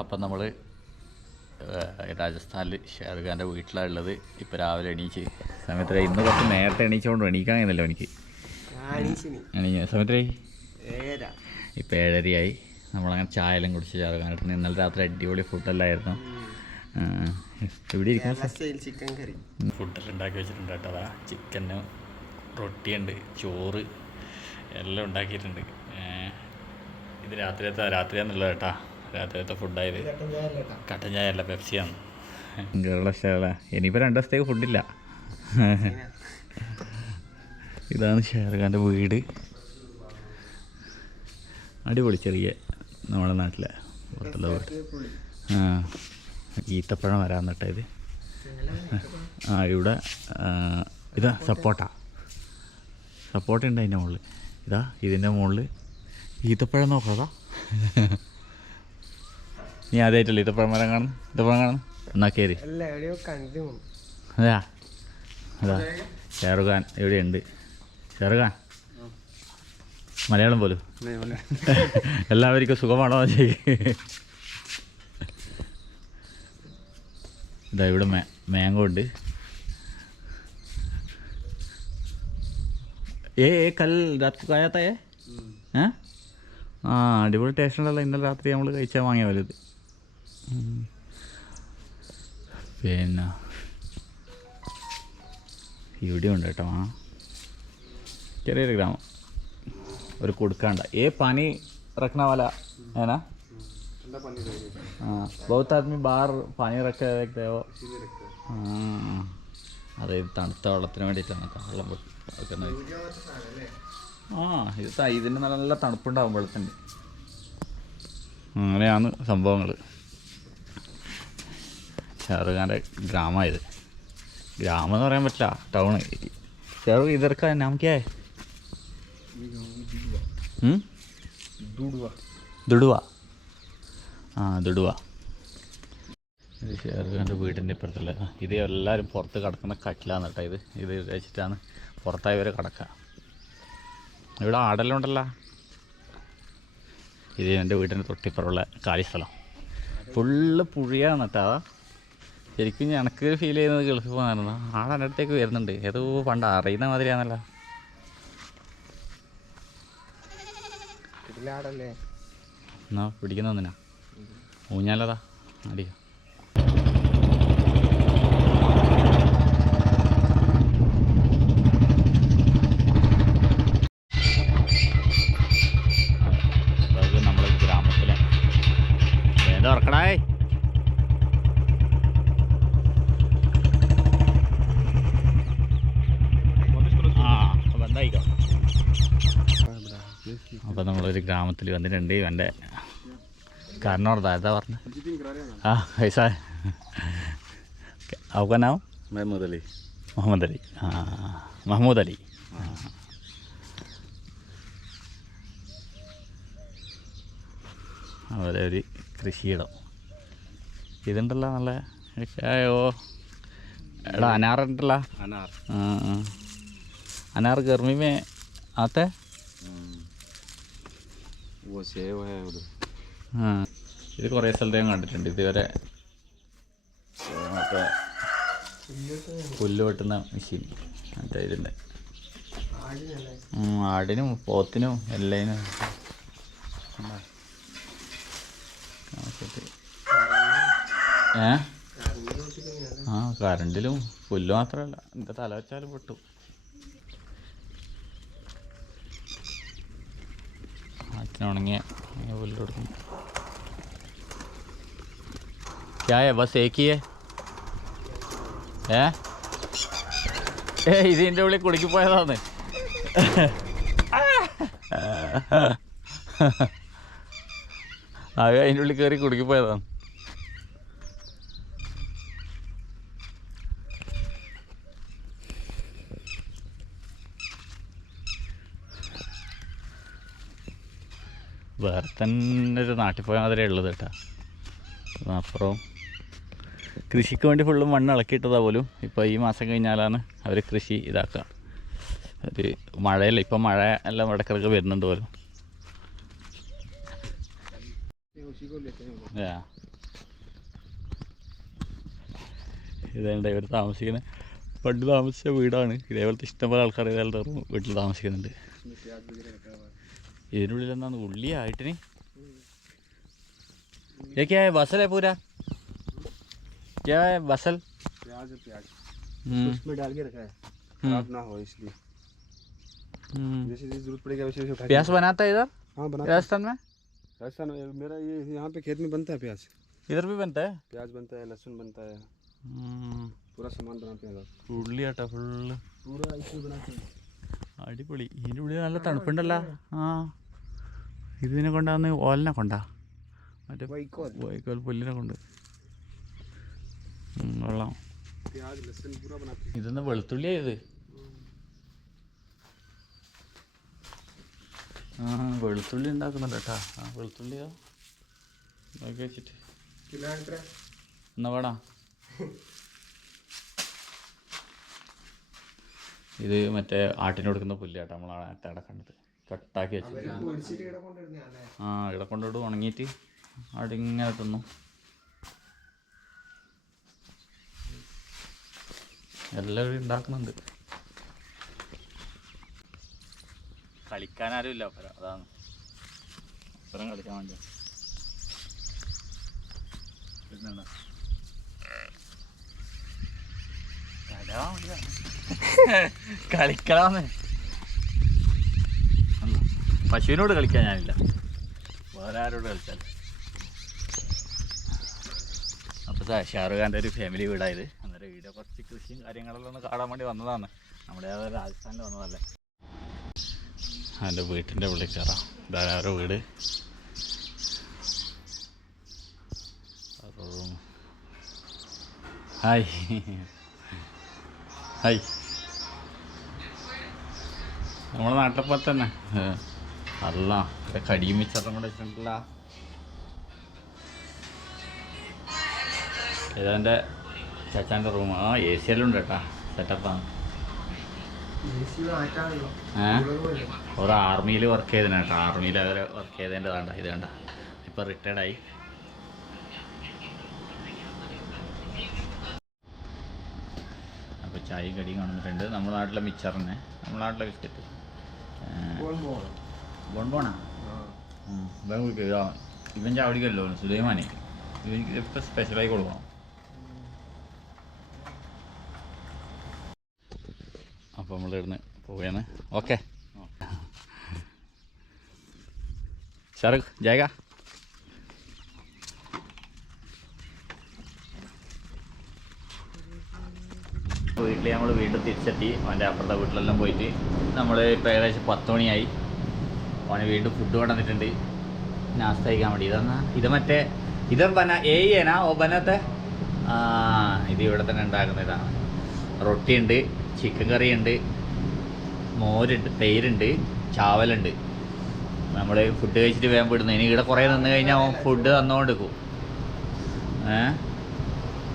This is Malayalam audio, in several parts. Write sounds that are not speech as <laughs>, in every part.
അപ്പം നമ്മൾ രാജസ്ഥാനിൽ ഷാറുഖാന്റെ വീട്ടിലാണ് ഉള്ളത്. ഇപ്പോൾ രാവിലെ എണീച്ച് സമയത്ത് ഇന്ന് കുറച്ച് നേരത്തെ എണീച്ചുകൊണ്ട് എണീക്കാൻ കഴിയുന്നല്ലോ എനിക്ക്. സമയത്ത് ഏരാ ഇപ്പോൾ ഏഴരയായി. നമ്മളങ്ങനെ ചായയെല്ലാം എല്ലാം കുടിച്ച് ഷാറുഖാനായിട്ട് ഇന്നലെ രാത്രി അടിപൊളി ഫുഡല്ലായിരുന്നു. ആയിരുന്നു ഇവിടെ ഇരിക്കുന്ന ചിക്കൻ കറി. ഫുഡെല്ലാം ഉണ്ടാക്കി വെച്ചിട്ടുണ്ട് കേട്ടോ. അതാ ചിക്കന് റൊട്ടിയുണ്ട് ചോറ് എല്ലാം ഉണ്ടാക്കിയിട്ടുണ്ട്. ഇത് രാത്രിയത്തെ രാത്രിയാന്നുള്ളത് കേട്ടാ. രാത്രിയത്തെ ഫുഡായത്. കട്ടൻ ചായ അല്ല പെപ്സിയാണ്. ഇനിയിപ്പോ ഇനിയിപ്പോൾ രണ്ട് ദിവസത്തേക്ക് ഫുഡില്ല. ഇതാണ് ഷാറുഖാന്റെ വീട്. അടിപൊളി ചെറിയ നമ്മുടെ നാട്ടിലെ പുറത്തുള്ള വീട്. ആ ഈത്തപ്പഴം വരാൻ നട്ടാ ഇത് ആ ഇവിടെ ഇതാ സപ്പോട്ട. സപ്പോട്ട ഉണ്ട് അതിന്റെ മുകളിൽ ഇതാ ഇതിന്റെ മുകളിൽ ഈത്തപ്പഴം നോക്കാതാ നീ ആദ്യമായിട്ടല്ലേ ഈത്തപ്പഴം മരം കാണുന്നു ഇതപ്പഴം കാണുന്നു എന്നാ കയറി അതാ. അതാ. ഷാറുഖാൻ എവിടെയുണ്ട് ഷാറുഖാൻ? മലയാളം പോലും. എല്ലാവർക്കും സുഖമാണോ? ചെയ്യ് ഇതാ ഇവിടെ മേ മാങ്കോ ഉണ്ട്. ഏ ഏ കൽ രാത്രി കായാത്തേ ഏ? ആ അടിപൊളി ടേസ്റ്റ് ഉണ്ടല്ലോ. ഇന്നലെ രാത്രി നമ്മൾ കഴിച്ചാൽ വാങ്ങിയ പോലെ ഇത് ഉം. പിന്നെ ഇവിടെ ഉണ്ട് കേട്ടോ ആ ചെറിയൊരു ഗ്രാമം ഒരു കൊടുക്കാണ്ട ഏ പനി रखने वाला है ना हाँ बहुत आदमी बाहर पानी रखे देखते हो हाँ അതെ ഇത് തണുത്ത വെള്ളത്തിന് വേണ്ടിയിട്ടാണ് വെള്ളം വെക്കുന്നത് ആ ഇത് ത- ഇതിന് നല്ല തണുപ്പുണ്ടാവും വെള്ളത്തിൻ്റെ അങ്ങനെയാണ് സംഭവങ്ങൾ ഷാറുഖാന്റെ ഗ്രാമമായത്. ഗ്രാമം എന്ന് പറയാൻ പറ്റില്ല ടൗണ് ഷാറുഖ് ഇതർക്ക നമുക്ക് ദുടുവ. ആ ദുടുവ. ഇത് ഷെയർഖാന്റെ വീടിന്റെ ഇപ്പുറത്തുള്ള ഇത് എല്ലാവരും പുറത്ത് കിടക്കുന്ന കട്ടിലാണ് കേട്ടോ ഇത്. ഇത് വെച്ചിട്ടാണ് പുറത്തായവർ കിടക്കുക ഇവിടെ ആടെല്ലാം ഉണ്ടല്ലോ ഇത് എന്റെ വീടിന്റെ തൊട്ടിപ്പുറമുള്ള കാലി സ്ഥലം ഫുള്ള് പുഴയാണ് കേട്ടോ. ശരിക്കും എനിക്ക് ഫീൽ ചെയ്യുന്നത് ഗൾഫിൽ പോകാനായിരുന്നു ആളെ എന്റെ അടുത്തേക്ക് വരുന്നുണ്ട്. ഏതോ പണ്ട് അറിയുന്ന മാതിരിയാണല്ലോ എന്നാ പിടിക്കുന്ന ഒന്നിനാ? ഊഞ്ഞാലതാ. അടിക്കാം അപ്പം നമ്മളൊരു ഗ്രാമത്തിൽ വന്നിട്ടുണ്ട്. ഇവന്റെ കാരണോട് താഴത്തെ പറഞ്ഞു? ആ പൈസ അവക്കനാവും മെഹമ്മദ് അലി. മുഹമ്മദ് അലി. ആ മഹമ്മൂദ് അലി. അതുപോലെ ഒരു കൃഷിയിടം. ഇതുണ്ടല്ലോ നല്ല ഓ എടാ അനാറുണ്ടല്ലോ. അനാർ. അനാർ ഗർമിമേ. ആത്തേ. ഇത് കുറേ സ്ഥലത്ത് ഞാൻ കണ്ടിട്ടുണ്ട്. ഇതുവരെ മറ്റേ പുല്ല് വെട്ടുന്ന മെഷീൻ മറ്റേ ഇതിന്റെ ആടിനും പോത്തിനും എല്ലാത്തിനും. ഏ? ആ കറണ്ടിലും പുല്ല് മാത്രമല്ല എന്റെ തല വെച്ചാലും പൊട്ടു. വെള്ളത്തിന് ഉണങ്ങിയ ചായ ബസ് ഏക്കിയേ? ഏ? ഏ ഇത് ഇതിന്റെ ഉള്ളിൽ കുടുക്കിപ്പോയതാണ് അതെ അതിന്റെ ഉള്ളിൽ കയറി കുടുക്കിപ്പോയതാണ് തന്നെ ഒരു നാട്ടിൽ പോയാൽ മാത്രമേ ഉള്ളത് കേട്ടോ. അപ്പുറം കൃഷിക്ക് വേണ്ടി ഫുള്ളും മണ്ണ് ഇളക്കിയിട്ടതാ പോലും. ഇപ്പോൾ ഈ മാസം കഴിഞ്ഞാലാണ് അവർ കൃഷി ഇതാക്കുക. ഒരു മഴയല്ല ഇപ്പം മഴ എല്ലാം ഇടക്കിടക്ക് വരുന്നുണ്ട് പോലും. ഇതേണ്ട ഇവർ താമസിക്കുന്നത് പണ്ട് താമസിച്ച വീടാണ്. ഇതേപോലത്തെ ഇഷ്ടംപോലെ ആൾക്കാർ ഇതേപോലെ വീട്ടിൽ താമസിക്കുന്നുണ്ട്. ഇതിനുള്ളിൽ എന്താണ് ഉള്ളി ആയിട്ടിന് ये क्या है बसल है पूरा क्या है बसल प्याज है प्याज हम्म, उसमें डाल के रखा है खराब ना हो इसलिए हम्म। जैसे जैसे जरूरत पड़ेगी वैसे वैसे उठा के- प्याज बनाता है इधर हाँ बना राजस्थान में राजस्थान में मेरा ये यहाँ पे खेत में बनता है प्याज इधर भी बनता है प्याज बनता है लहसुन बनता है हम्म, पूरा सामान बनाते हैं इधर ഉള്ളി കേട്ടോ ഫുള്ള് पूरा इसमें बनाते हैं അടിപൊളി. ഇതിന്റെ ഉള്ളിൽ നല്ല തണുപ്പുണ്ടല്ലോ. ആ. ഇതിനെ കൊണ്ടാന്ന് ഓലിനെ കൊണ്ടാ. മറ്റേ വൈക്കോൽ. പുല്ലിനെ കൊണ്ട്. കൊള്ളാം. ഇതൊന്ന് വെളുത്തുള്ളി ഇത്? ആ വെളുത്തുള്ളി ഉണ്ടാക്കുന്നുണ്ട് കേട്ടാ. ആ വെളുത്തുള്ളിയോ? നോക്കി വെച്ചിട്ട്. എന്നാ വേണം ഇത് മറ്റേ ആട്ടിന് കൊടുക്കുന്ന പുല്ലാട്ടോ നമ്മൾ ആട്ടയുടെ കണ്ടത്. കട്ടാക്കി വെച്ചു. ആ ഇവിടെ കൊണ്ടോട്ട് ഉണങ്ങിയിട്ട് ആടിങ്ങനെ തിന്നു. എല്ലാവരും ഉണ്ടാക്കുന്നുണ്ട്. കളിക്കാനാരും ഇല്ല അപ്പുറം അതാണ്. അപ്പുറം കളിക്കാൻ വേണ്ടി ഇരുന്നുണ്ടോ? അല്ല, <laughs> പശുവിനോട് കളിക്കാൻ ഞാനില്ല. വേറെ ആരോട് കളിച്ചാൽ അപ്പോൾ സാർ ഷാറുഖ് ഖാന്റെ ഒരു ഫാമിലി വീടായത്. അന്നേരം വീട് കുറച്ച് കൃഷിയും കാര്യങ്ങളെല്ലാം ഒന്ന് കാണാൻ വേണ്ടി വന്നതാണ്. നമ്മുടെ അത് രാജസ്ഥാനിൽ വന്നതല്ലേ. എന്റെ വീട്ടിന്റെ ഉള്ളിൽ കയറാം. വീട്. ഹായ്. ഹായ്. നമ്മുടെ നാട്ടിലപ്പോൾ തന്നെ. അല്ല കടിയും മിച്ചറും കൂടെ വെച്ചിട്ടുണ്ടല്ല. ഏതാന്റെ ചേച്ചാന്റെ റൂം. ആ എ സി എല്ലാം ഉണ്ട് കേട്ടാ സെറ്റപ്പാണ് ഏഹ് ഒരു ആർമിയിൽ വർക്ക് ചെയ്തതിനാ ആർമിയിൽ അവർ വർക്ക് ചെയ്തതിന്റെ വേണ്ട ഇത് വേണ്ട ഇപ്പോൾ റിട്ടയർഡായി ചായയും കടിയും കാണുന്നിട്ടുണ്ട്. നമ്മുടെ നാട്ടിലെ മിച്ചറിനെ നമ്മുടെ നാട്ടിലെ ബിസ്ക്കറ്റ് ബോൺബോണാ? ഇവൻ കുടിക്കുക ഇവൻ ചാവടിക്കല്ലോ സുലൈമാനെ. ഇവനിക്ക് ഇപ്പം സ്പെഷ്യലായി കൊടുക്കണം. അപ്പോൾ നമ്മൾ ഇവിടുന്ന് പോവുകയാണ്. ഓക്കെ. ഷാറുഖ് ജയക വീട്ടിൽ നമ്മൾ വീണ്ടും തിരിച്ചെത്തി. അവന്റെ അപ്പുറത്തെ വീട്ടിലെല്ലാം പോയിട്ട് നമ്മൾ ഇപ്പോൾ ഏകദേശം പത്ത് മണിയായി അവന് വീണ്ടും ഫുഡ് കൊണ്ടുവന്നിട്ടുണ്ട്. നാസ്ത കഴിക്കാൻ വേണ്ടി. ഇതെന്നാ? ഇത് മറ്റേ ഇത് ബന ഏനാ? ഓ ബനത്തെ? ഇത് ഇവിടെ തന്നെ ഉണ്ടാക്കുന്ന ഇതാണ് റൊട്ടിയുണ്ട് ചിക്കൻ കറി ഉണ്ട് മോരുണ്ട് തൈരുണ്ട് ചാവലുണ്ട്. നമ്മൾ ഫുഡ് കഴിച്ചിട്ട് വേഗം വിടുന്നു. ഇനി ഇവിടെ കുറേ നിന്ന് കഴിഞ്ഞാൽ അവൻ ഫുഡ് തന്നുകൊണ്ടിരിക്കും ഏ?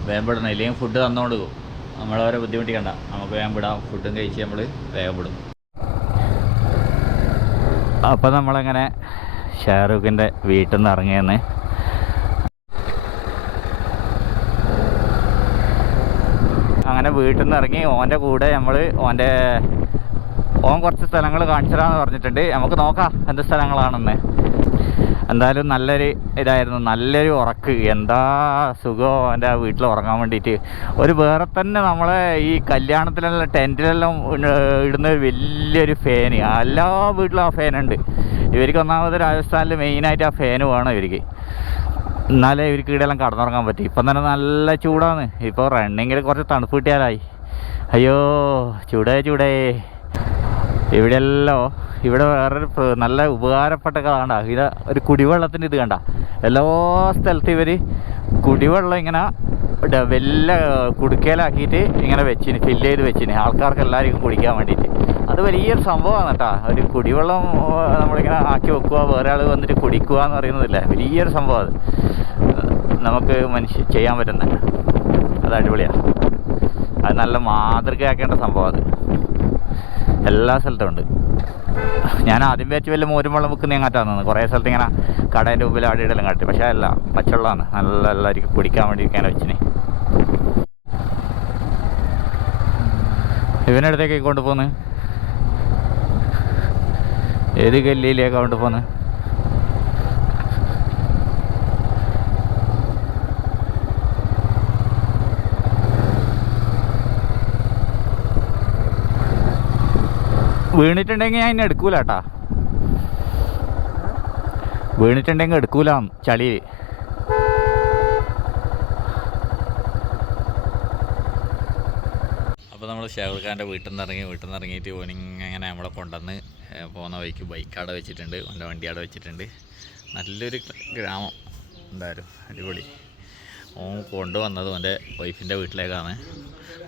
വേഗം വിടണം. ഇല്ലെങ്കിൽ ഫുഡ് തന്നുകൊണ്ടിരിക്കും നമ്മളവരെ ബുദ്ധിമുട്ടിക്കണ്ട. നമുക്ക് വേഗം വിടാം. ഫുഡും കഴിച്ച് നമ്മൾ വേഗം വിടും. അപ്പോൾ നമ്മളങ്ങനെ ഷാറൂഖിന്റെ വീട്ടിൽ നിന്ന് ഇറങ്ങിയെന്ന്. അങ്ങനെ വീട്ടിൽ നിന്ന് ഇറങ്ങി ഓന്റെ കൂടെ നമ്മൾ ഓന്റെ ഓൻ കുറച്ച് സ്ഥലങ്ങൾ കാണിച്ചു പറഞ്ഞിട്ടുണ്ട്. നമുക്ക് നോക്കാം എന്ത് സ്ഥലങ്ങളാണെന്ന്. എന്തായാലും നല്ലൊരു ഇതായിരുന്നു. നല്ലൊരു ഉറക്ക്. എന്താ സുഖം? എന്റെ വീട്ടിൽ ഉറങ്ങാൻ വേണ്ടിയിട്ട്. ഒരു വേറെ തന്നെ നമ്മളെ ഈ കല്യാണത്തിലെല്ലാം ടെന്റിലെല്ലാം ഇടുന്ന ഒരു വലിയൊരു ഫാന് എല്ലാ വീട്ടിലും ആ ഫാനുണ്ട് ഇവർക്ക് ഒന്നാമത് രാജസ്ഥാനിൽ മെയിനായിട്ട് ആ ഫാന് വേണം ഇവർക്ക്. എന്നാലേ ഇവർക്ക് ഇവിടെയെല്ലാം കടന്നുറങ്ങാൻ പറ്റും. ഇപ്പം തന്നെ നല്ല ചൂടാണ്. ഇപ്പോൾ റണ്ണിങ്ങിൽ കുറച്ച് തണുപ്പ് കിട്ടിയാലായി. അയ്യോ ചൂടേ ചൂടേ. ഇവിടെയല്ലോ ഇവിടെ വേറൊരു നല്ല ഉപകാരപ്പെട്ട കാണണ്ട ഇത് ഒരു കുടിവെള്ളത്തിന്റെ ഇത് കണ്ട. എല്ലാ സ്ഥലത്തും ഇവർ കുടിവെള്ളം ഇങ്ങനെ വല്ല കുടുക്കയിലാക്കിയിട്ട് ഇങ്ങനെ വെച്ചിന് ഫില്ല് ചെയ്ത് വെച്ചിന്. ആൾക്കാർക്ക് എല്ലാവർക്കും കുടിക്കാൻ വേണ്ടിയിട്ട്. അത് വലിയൊരു സംഭവമാണ് കേട്ടോ. ഒരു കുടിവെള്ളം നമ്മളിങ്ങനെ ആക്കി വെക്കുക വേറെ ആൾ വന്നിട്ട് കുടിക്കുക എന്ന് പറയുന്നതില്ല. വലിയൊരു സംഭവം അത്. നമുക്ക് മനുഷ്യ ചെയ്യാൻ പറ്റുന്നത് അത് അടിപൊളിയാണ് അത് നല്ല മാതൃകയാക്കേണ്ട സംഭവം അത്. എല്ലാ സ്ഥലത്തും ഉണ്ട്. ഞാൻ ആദ്യം വെച്ച് വല്ല മോരും വെള്ളം വെക്കുന്ന എങ്ങാറ്റാന്ന് കുറേ സ്ഥലത്ത് ഇങ്ങനെ കടേന്റെ മുമ്പിൽ ആടി ഇടലും കാട്ടി. പക്ഷേ അല്ല പച്ചവെള്ളമാണ് നല്ല എല്ലാവർക്കും കുടിക്കാൻ വേണ്ടി ഇങ്ങനെ വെച്ചിന്. ഇവനടുത്തേക്ക് കൊണ്ടുപോന്ന്. ഏത് ഗല്ലിയിലേക്കാണ് കൊണ്ടുപോന്ന്? വീണിട്ടുണ്ടെങ്കിൽ ഞാൻ എന്നെ എടുക്കൂല കേട്ടാ. വീണിട്ടുണ്ടെങ്കിൽ എടുക്കൂല ചളി. അപ്പോൾ നമ്മൾ ഷാഹുൽ വീട്ടിൽ നിന്ന് ഇറങ്ങി വീട്ടിൽ നിന്ന് ഇറങ്ങിയിട്ട് ഓനിങ്ങനെ നമ്മളെ കൊണ്ടുവന്ന് പോകുന്ന വഴിക്ക് ബൈക്ക് അവിടെ വെച്ചിട്ടുണ്ട് ഓന്റെ വണ്ടി അവിടെ വെച്ചിട്ടുണ്ട്. നല്ലൊരു ഗ്രാമം എന്തായാലും അടിപൊളി. ഓൻ കൊണ്ടുവന്നത് ഓന്റെ വൈഫിന്റെ വീട്ടിലേക്കാണ്.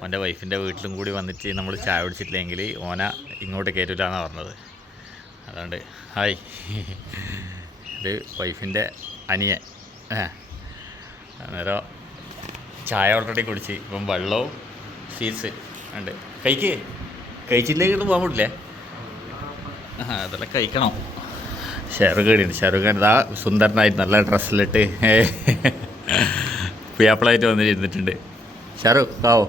ഓന്റെ വൈഫിന്റെ വീട്ടിലും കൂടി വന്നിട്ട് നമ്മൾ ചായ കുടിച്ചിട്ടില്ലെങ്കിൽ ഓന ഇങ്ങോട്ട് കയറ്റൂലാന്നാണ് പറഞ്ഞത്. അതുകൊണ്ട് ഹായ്. ഇത് വൈഫിന്റെ അനിയൻ. അന്നേരം ചായ ഓൾറെഡി കുടിച്ച് ഇപ്പം വെള്ളവും സ്വീറ്റ്സ് ഉണ്ട്. കഴിക്ക്. കഴിച്ചില്ലെങ്കിൽ പോകാൻ പറ്റില്ലേ? അതെല്ലാം കഴിക്കണം. ഷെയറുഖ് ഷെറുഖാൻ ഇതാ സുന്ദരനായിട്ട് നല്ല ഡ്രസ്സിലിട്ട്. പിയാപ്പിളായിട്ട് വന്നിരുന്നിട്ടുണ്ട് ഷാറുഖ് കാവോ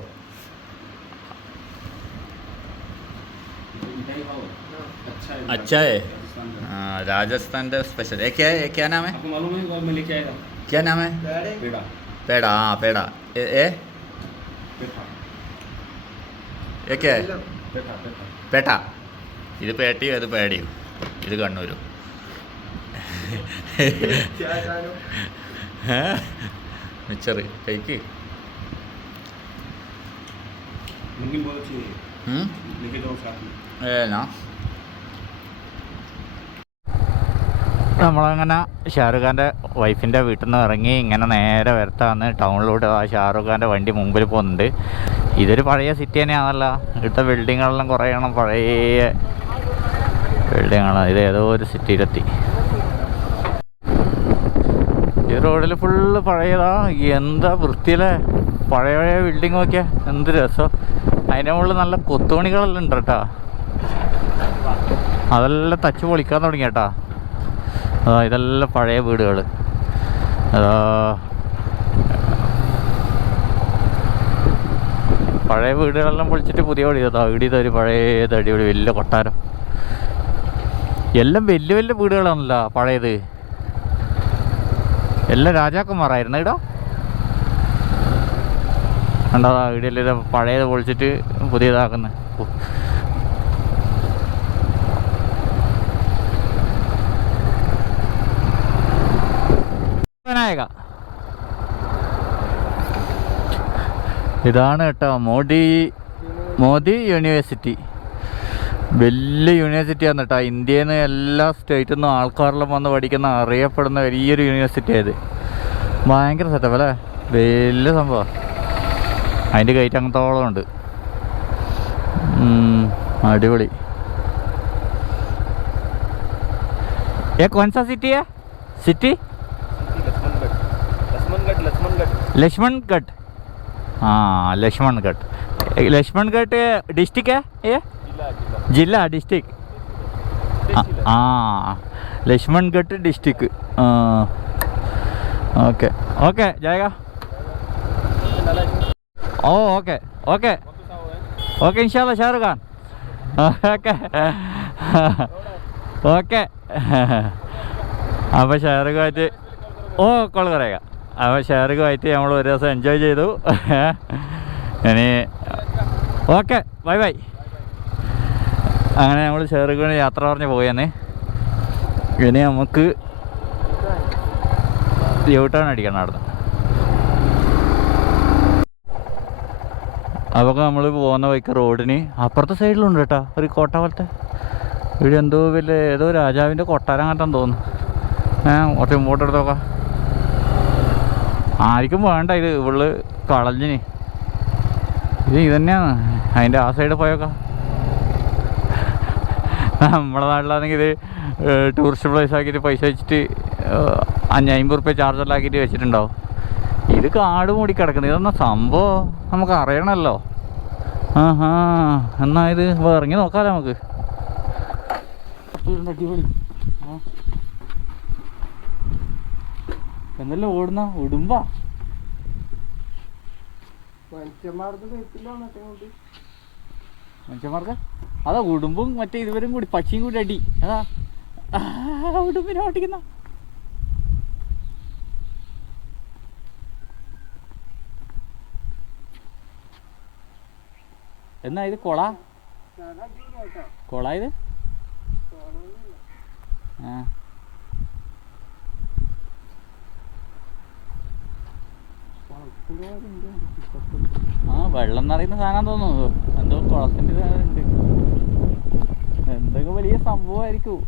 अच्छा है हाँ, राजस्थान का स्पेशल है क्या है क्या नाम है आपको मालूम है कॉल में लेके आएगा क्या नाम है पेड़ा पेड़ा हाँ पेड़ा ए, ए पेठा ये क्या है पेठा पेठा പേട്ട ഇത് പേട്ടയും അത് പേടയും ഇത് കണ്ണൂരും മിച്ചറ്. കൈക്ക് നമ്മളങ്ങനെ ഷാറുഖ് ഖാന്റെ വൈഫിന്റെ വീട്ടിൽ നിന്ന് ഇറങ്ങി ഇങ്ങനെ നേരെ വരത്താന്ന് ടൗണിലൂടെ ആ ഷാറുഖ് ഖാന്റെ വണ്ടി മുമ്പിൽ പോകുന്നുണ്ട് ഇതൊരു പഴയ സിറ്റി തന്നെയാണല്ല. ഇവിടുത്തെ ബിൽഡിങ്ങുകളെല്ലാം കുറേ പഴയ ബിൽഡിങ്ങാണ് ഇത് ഏതോ ഒരു സിറ്റിയിലെത്തി റോഡിൽ ഫുള്ള് പഴയതാ. എന്താ വൃത്തിയിലെ പഴയ പഴയ ബിൽഡിംഗ് നോക്കിയാ. എന്ത് രസം. അതിന്റെ മുകളിൽ നല്ല കൊത്തുപണികളെല്ലാം ഉണ്ട് കേട്ടാ. അതെല്ലാം തച്ച് പൊളിക്കാൻ തുടങ്ങി കേട്ടാ അതാ ഇതെല്ലാം പഴയ വീടുകൾ അതാ പഴയ വീടുകളെല്ലാം പൊളിച്ചിട്ട് പുതിയ വീട് അതാ ഇവിടെ ഇതൊരു പഴയ അടിപൊളി വലിയ കൊട്ടാരം. എല്ലാം വലിയ വലിയ വീടുകളാണല്ലോ പഴയത്. എല്ലാം രാജാക്കന്മാരായിരുന്നു ഇടാ കണ്ടോ ഇവിടെയെല്ലാം പഴയത് പൊളിച്ചിട്ട് പുതിയതാക്കുന്നത് വിനായക. ഇതാണ് കേട്ടോ മോഡി മോദി യൂണിവേഴ്സിറ്റി. വലിയ യൂണിവേഴ്സിറ്റിയാണ് കേട്ടോ. ഇന്ത്യയിൽ നിന്ന് എല്ലാ സ്റ്റേറ്റിൽ നിന്നും ആൾക്കാരെല്ലാം വന്ന് പഠിക്കുന്ന അറിയപ്പെടുന്ന വലിയൊരു യൂണിവേഴ്സിറ്റി ആയത് ഭയങ്കര സെറ്റപ്പ് അല്ലേ? വലിയ സംഭവം. അതിന്റെ കയറ്റ് അങ്ങനത്തോളം ഉണ്ട്. അടിപൊളി. ഏ കൊൻസ സിറ്റിയാ സിറ്റി ലക്ഷ്മൺഗഡ് ആ ലക്ഷ്മൺഗഡ് ലക്ഷ്മൺഗഡ് ഡിസ്ട്രിക്റ്റാ ഏ? ജില്ല ഡിസ്ട്രിക്ട് ആ ലക്ഷ്മൺഘട്ട് ഡിസ്ട്രിക്ട് ഓക്കെ ഓക്കെ ജയക. ഓ ഓക്കെ ഓക്കെ ഓക്കെ ഇൻഷാല്ല ഷാറു ഖാൻ ഓക്കെ. ഓക്കെ. അപ്പോൾ ഷാറുഖുമായിട്ട് ഓ കോൾ കുറയുക അപ്പോൾ ഷാറുഖുമായിട്ട് നമ്മൾ ഒരു ദിവസം എൻജോയ് ചെയ്തു. ഇനി ഓക്കെ ബൈ ബൈ അങ്ങനെ നമ്മൾ ഷെയറുകൊണ്ട് യാത്ര പറഞ്ഞ് പോയെന്ന് ഇനി നമുക്ക് യൂട്ടേൺ അടിക്കണം അവിടെ അപ്പോൾ നമ്മൾ പോകുന്ന വഴിക്ക് റോഡിന് അപ്പുറത്തെ സൈഡിലുണ്ട് കേട്ടോ ഒരു കോട്ട പോലത്തെ. ഇവിടെ എന്തോ വലിയ ഏതോ രാജാവിന്റെ കൊട്ടാരം അങ്ങനത്തെ തോന്നുന്നു. ഏ കുറച്ച് മുമ്പോട്ട് എടുത്തോക്കാം ആർക്കും വേണ്ട ഇത് ഇവൾ കളഞ്ഞിന്. ഇത് ഇതന്നെയാണ്. അതിന്റെ ആ സൈഡ് പോയേക്കാം. നമ്മുടെ നാട്ടിലാണെങ്കിൽ ഇത് ടൂറിസ്റ്റ് പ്ലേസ് ആക്കിയിട്ട് പൈസ വെച്ചിട്ട് അഞ്ഞ അമ്പത് റുപ്യ ചാർജറിലാക്കിയിട്ട് ആക്കിയിട്ട് വെച്ചിട്ടുണ്ടാവും. ഇത് കാട് മൂടി കിടക്കുന്നത് ഇതൊന്നും സംഭവം? നമുക്ക് അറിയണമല്ലോ ആ ഹാ എന്നാ ഇത്? ഇറങ്ങി നോക്കാമല്ലോ നമുക്ക്. എന്നല്ലോ ഓടുന്ന? ഉടുമ്പാ. മനുഷ്യന്മാർക്ക് മനുഷ്യന്മാർക്ക്? അതാ ഉടുമ്പും മറ്റേ ഇതുവരും കൂടി പക്ഷിയും കൂടി അടി. അതാ. ഉടുമ്പിനെ ഓട്ടിക്കുന്ന. എന്നാ ഇത് കൊള? കൊള ഇത്? ആ. വെള്ളം നിറയുന്ന സാധനം തോന്നുന്നു. എന്തോ കുളത്തിന്റെ സാധനം ഉണ്ട്. എന്തൊക്കെ വലിയ സംഭവമായിരിക്കും.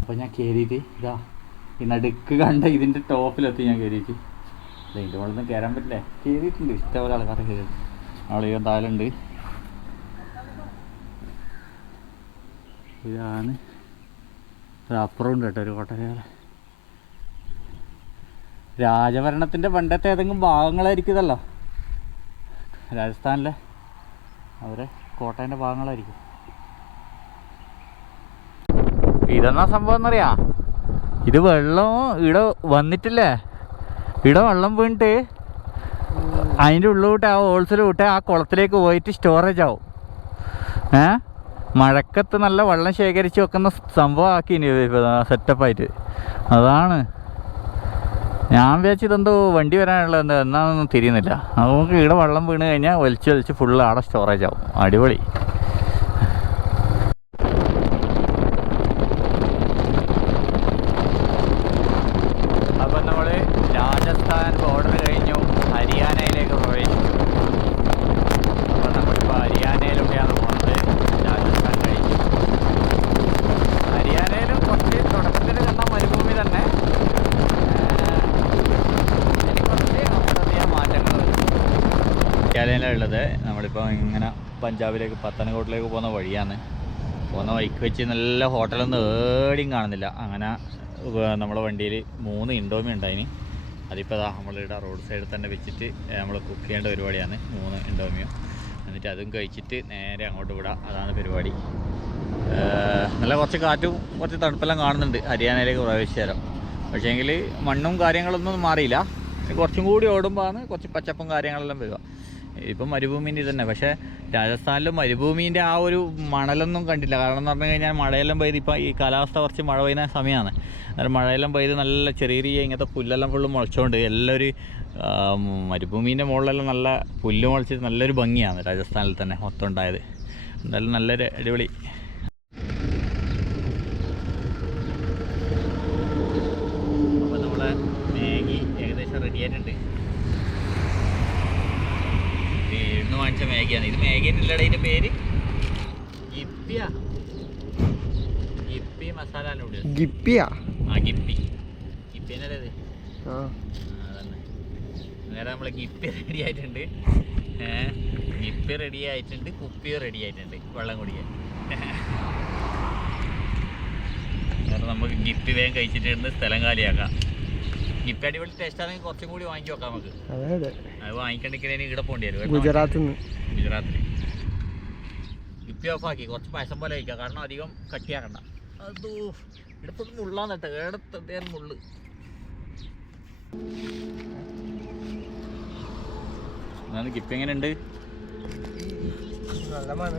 അപ്പൊ ഞാൻ കേറിയിട്ട് ഇതാ ഈ നടുക്ക് കണ്ട ഇതിന്റെ ടോപ്പിലെത്തി ഞാൻ കയറിയിട്ട് ഇതിന്റെ മുകളിൽ കയറാൻ പറ്റില്ലേ. കയറിയിട്ടുണ്ട് ഇഷ്ടപോലെ ആൾക്കാർ കയറി ആളുകൾ താലുണ്ട് ഇതാണ്. ഇത് അപ്പുറം ഉണ്ട് കേട്ടോ ഒരു കോട്ടയാളെ രാജഭരണത്തിന്റെ പണ്ടത്തെ ഏതെങ്കിലും ഭാഗങ്ങളായിരിക്കും ഇതല്ലോ. രാജസ്ഥാനിലെ അവരെ കോട്ടയന്റെ ഭാഗങ്ങളായിരിക്കും. ഇതെന്നാ സംഭവം എന്നറിയാ? ഇത് വെള്ളം ഇവിടെ വന്നിട്ടില്ലേ? ഇവിടെ വെള്ളം വീണിട്ട് അതിന്റെ ഉള്ളിലോട്ട് ആ ഹോൾസിൽ വിട്ട് ആ കുളത്തിലേക്ക് പോയിട്ട് സ്റ്റോറേജ് ആവും. ഏ? മഴക്കത്ത് നല്ല വെള്ളം ശേഖരിച്ച് വെക്കുന്ന സംഭവം ആക്കി സെറ്റപ്പായിട്ട് അതാണ്. ഞാൻ വിചാരിച്ചു ഇതെന്തോ വണ്ടി വരാനുള്ള എന്താ എന്നാന്നൊന്നും തിരിയുന്നില്ല. നമുക്ക് ഇവിടെ വെള്ളം വീണ് കഴിഞ്ഞാൽ വലിച്ച് വലിച്ച് ഫുള്ള് ആടെ സ്റ്റോറേജ് ആവും. അടിപൊളി അപ്പം നമ്മൾ രാജസ്ഥാൻ ബോർഡർ കഴിഞ്ഞു ഹരിയാനയിലേക്ക് പ്രവേശിച്ചു അപ്പം നമ്മളിപ്പോൾ ഹരിയാനയിലൂടെയാണ് പോകുന്നത് രാജസ്ഥാൻ കഴിഞ്ഞു ഹരിയാനയിലും കുറച്ച് തുടക്കത്തിൽ കണ്ട മരുഭൂമി തന്നെ ഇനി കുറച്ച് അധികം മാറ്റങ്ങൾ ഹരിയാനയിലാണ് ഉള്ളത്. നമ്മളിപ്പോൾ ഇങ്ങനെ പഞ്ചാബിലേക്ക് പത്തനംകോട്ടിലേക്ക് പോകുന്ന വഴിയാണ്. പോകുന്ന വഴിക്ക് വെച്ച് നല്ല ഹോട്ടലൊന്നും ഏടിയും കാണുന്നില്ല. അങ്ങനെ നമ്മുടെ വണ്ടിയിൽ മൂന്ന് ഇൻഡോമി ഉണ്ടായിന്. അതിപ്പോൾ അതാ നമ്മളിവിടെ റോഡ് സൈഡിൽ തന്നെ വെച്ചിട്ട് നമ്മൾ കുക്ക് ചെയ്യേണ്ട പരിപാടിയാണ് മൂന്ന് ഇൻഡോമിയും. എന്നിട്ട് അതും കഴിച്ചിട്ട് നേരെ അങ്ങോട്ട് വിടാം. അതാണ് പരിപാടി. നല്ല കുറച്ച് കാറ്റും കുറച്ച് തണുപ്പെല്ലാം കാണുന്നുണ്ട് ഹരിയാനയിലേക്ക് പ്രവേശിച്ചു പക്ഷേങ്കിൽ മണ്ണും കാര്യങ്ങളൊന്നും മാറിയില്ല. കുറച്ചും കൂടി ഓടുമ്പോൾ ആണ് കുറച്ച് പച്ചപ്പും കാര്യങ്ങളെല്ലാം വരിക. ഇപ്പം മരുഭൂമിന്റെ തന്നെ പക്ഷേ രാജസ്ഥാനിലും മരുഭൂമിന്റെ ആ ഒരു മണലൊന്നും കണ്ടില്ല. കാരണം എന്ന് പറഞ്ഞു കഴിഞ്ഞാൽ മഴയെല്ലാം പെയ്ത് ഇപ്പം ഈ കാലാവസ്ഥ കുറച്ച് മഴ പെയ്യുന്ന സമയമാണ്. അന്നേരം മഴയെല്ലാം പെയ്ത് നല്ല ചെറിയ ചെറിയ ഇങ്ങനത്തെ പുല്ലെല്ലാം ഫുള്ള് മുളച്ചുകൊണ്ട് എല്ലാം ഒരു മരുഭൂമിന്റെ മുകളിലെല്ലാം നല്ല പുല്ല് മുളച്ചിട്ട് നല്ലൊരു ഭംഗിയാണ് രാജസ്ഥാനിൽ തന്നെ മൊത്തം ഉണ്ടായത്. എന്തായാലും നല്ലൊരു അടിപൊളി അപ്പോൾ നമ്മളെ മാഗി ഏകദേശം റെഡി ആയിട്ടുണ്ട് ഇത് ഇന്ന് വാങ്ങിച്ച മാഗിയാണ് ഇത് മാഗി അല്ലട ഇതിന്റെ പേര് ഗിപ്പിയാ ഗിപ്പി മസാല നൂഡിൽസ് ഗിപ്പിയാ ആ ഗിപ്പി ഗിപ്പി എന്നല്ലേ ഇത് ആ നേരെ നമ്മൾ ഗിപ്പി റെഡി ആയിട്ടുണ്ട്. ഗിപ്പി റെഡി ആയിട്ടുണ്ട് കുപ്പി റെഡി ആയിട്ടുണ്ട്. വെള്ളം കുടിക്കാൻ. കാരണം നമുക്ക് ഗിപ്പി വേഗം കഴിച്ചിട്ട് സ്ഥലം കാലിയാക്കാം. ഗിപ്പി അടിപൊളി ടേസ്റ്റ് ആണെങ്കിൽ കുറച്ചും കൂടി വാങ്ങി നോക്കാം നമുക്ക്. അതെ വാങ്ങിക്കണ്ടെങ്കിൽ ഇവിടെ പോകേണ്ടി വരും. ഗുജറാത്തിൽ നിന്ന് ഗുജറാത്തിൽ ഗിപ്പി ഓഫാക്കി കുറച്ച് പായസം പോലെ കഴിക്കാം. കാരണം അധികം കട്ടിയാക്കണ്ട. അതോ. ഇടത്തൊന്നും മുള്ളാന്ന് കേട്ടോ മുള്ളു മുള്ള് എന്നാണ് എങ്ങനെയുണ്ട്? നല്ല മഴ